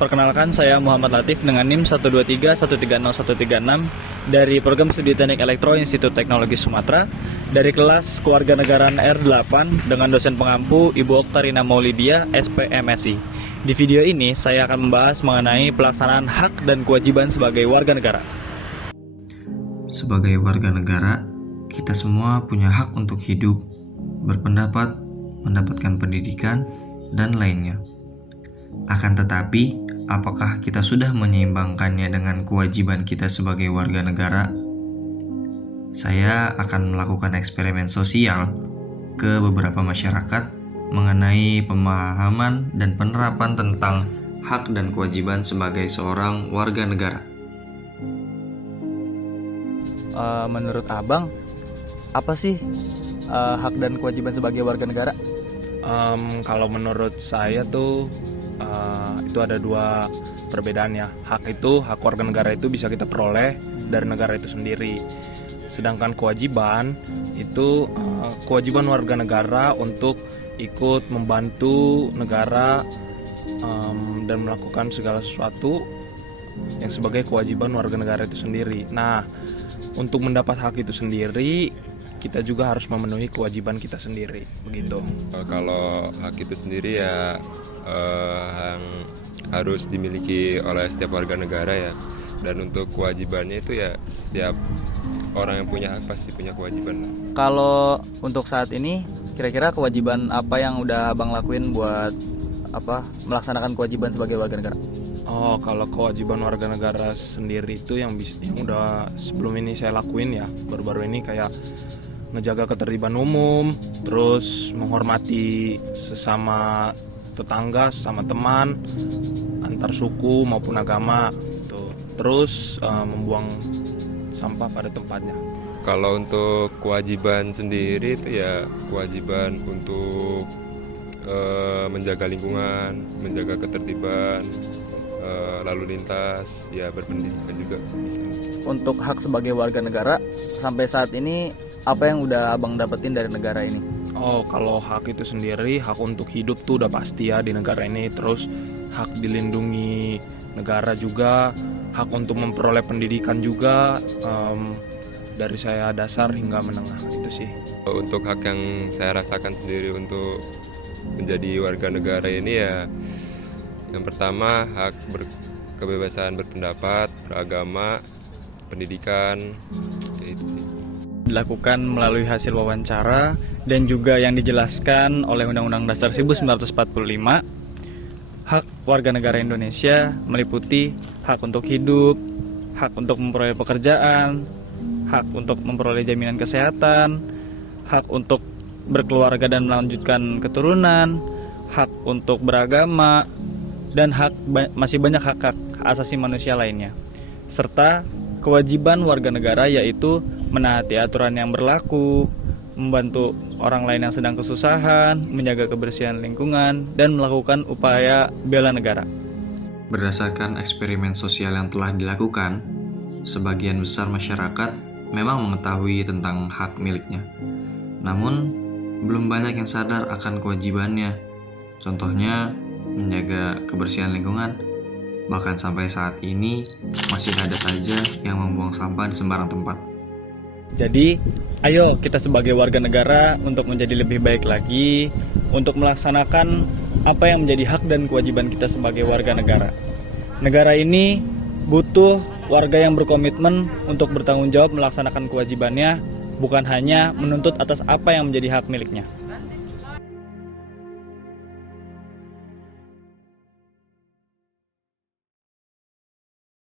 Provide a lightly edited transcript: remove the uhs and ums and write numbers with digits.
Perkenalkan, saya Muhammad Latif dengan NIM 123130136 dari Program Studi Teknik Elektro Institut Teknologi Sumatera dari kelas Kewarganegaraan R8 dengan dosen pengampu Ibu Oktarina Maulidia, SPMSI. Di video ini saya akan membahas mengenai pelaksanaan hak dan kewajiban sebagai warga negara. Sebagai warga negara, kita semua punya hak untuk hidup, berpendapat, mendapatkan pendidikan, dan lainnya. Akan tetapi, apakah kita sudah menyeimbangkannya dengan kewajiban kita sebagai warga negara? Saya akan melakukan eksperimen sosial ke beberapa masyarakat mengenai pemahaman dan penerapan tentang hak dan kewajiban sebagai seorang warga negara. Menurut Abang, apa sih hak dan kewajiban sebagai warga negara? Kalau menurut saya tuh itu ada dua perbedaan ya. Hak warga negara itu bisa kita peroleh dari negara itu sendiri. Sedangkan kewajiban itu kewajiban warga negara untuk ikut membantu negara dan melakukan segala sesuatu yang sebagai kewajiban warga negara itu sendiri. Nah, untuk mendapat hak itu sendiri, kita juga harus memenuhi kewajiban kita sendiri, begitu. Kalau hak itu sendiri ya yang harus dimiliki oleh setiap warga negara ya. Dan untuk kewajibannya itu ya setiap orang yang punya hak pasti punya kewajiban. Kalau untuk saat ini, kira-kira kewajiban apa yang udah Abang lakuin buat melaksanakan kewajiban sebagai warga negara? Kalau kewajiban warga negara sendiri itu yang udah sebelum ini saya lakuin ya, baru-baru ini kayak ngejaga ketertiban umum, terus menghormati sesama tetangga, sama teman, antar suku maupun agama, gitu. Terus membuang sampah pada tempatnya. Kalau untuk kewajiban sendiri itu ya kewajiban untuk menjaga lingkungan, menjaga ketertiban, lalu lintas, ya berpendidikan juga bisa. Untuk hak sebagai warga negara, sampai saat ini apa yang udah Abang dapetin dari negara ini? Kalau hak itu sendiri, hak untuk hidup tuh udah pasti ya di negara ini. Terus hak dilindungi negara juga, hak untuk memperoleh pendidikan juga, dari saya dasar hingga menengah, itu sih. Untuk hak yang saya rasakan sendiri untuk menjadi warga negara ini ya, yang pertama hak kebebasan berpendapat, beragama, pendidikan, kayak itu sih. Dilakukan melalui hasil wawancara dan juga yang dijelaskan oleh Undang-Undang Dasar 1945. Hak warga negara Indonesia meliputi hak untuk hidup, hak untuk memperoleh pekerjaan, hak untuk memperoleh jaminan kesehatan, hak untuk berkeluarga dan melanjutkan keturunan, hak untuk beragama, dan masih banyak hak-hak asasi manusia lainnya. Serta kewajiban warga negara yaitu menaati aturan yang berlaku, membantu orang lain yang sedang kesusahan, menjaga kebersihan lingkungan, dan melakukan upaya bela negara. Berdasarkan eksperimen sosial yang telah dilakukan, sebagian besar masyarakat memang mengetahui tentang hak miliknya. Namun, belum banyak yang sadar akan kewajibannya. Contohnya, menjaga kebersihan lingkungan. Bahkan sampai saat ini, masih ada saja yang membuang sampah di sembarang tempat. Jadi, ayo kita sebagai warga negara untuk menjadi lebih baik lagi, untuk melaksanakan apa yang menjadi hak dan kewajiban kita sebagai warga negara. Negara ini butuh warga yang berkomitmen untuk bertanggung jawab melaksanakan kewajibannya, bukan hanya menuntut atas apa yang menjadi hak miliknya.